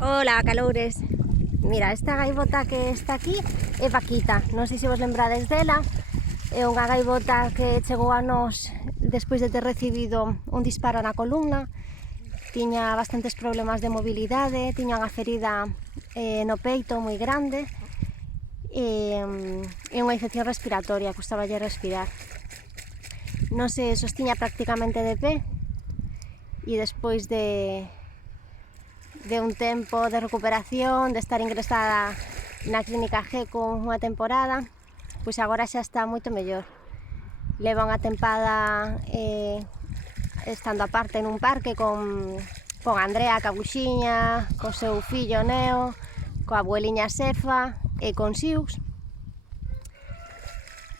Hola, caloures. Mira, esta gaivota que está aquí é Paquita. Non sei se vos lembrades dela. É unha gaivota que chegou a nós despois de ter recibido un disparo na columna. Tiña bastantes problemas de mobilidade, tiña unha ferida no peito moi grande e unha infección respiratoria, custaballe respirar. Non se sostiña prácticamente de pé e despois de un tempo de recuperación, de estar ingresada na clínica GECO unha temporada, pois agora xa está moito mellor. Leva unha tempada estando aparte nun parque con Andrea, a cabuxiña, co seu fillo Neo, coa abueliña Sefa e con Siux.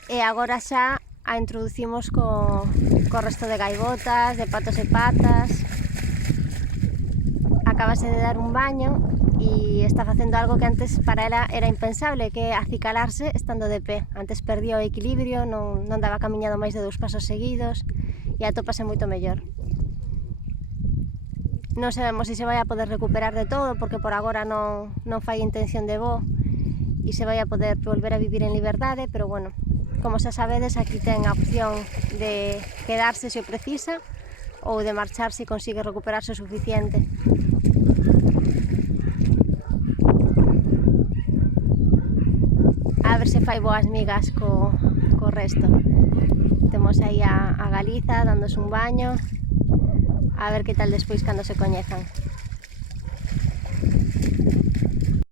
E agora xa a introducimos co resto de gaivotas, de patos e patas. Acabase de dar un baño e está facendo algo que antes para ela era impensable, que é acicalarse estando de pé. Antes perdía o equilibrio, non daba camiñado máis de 2 pasos seguidos e atópase moito mellor. Non sabemos se vai a poder recuperar de todo, porque por agora non fai intención de voo e se vai a poder volver a vivir en liberdade, pero bueno, como xa sabedes, aquí ten a opción de quedarse se o precisa ou de marchar se consigue recuperarse o suficiente. A ver se fai boas migas co resto. Temos aí a Galiza dándose un baño, a ver que tal despois cando se coñezan.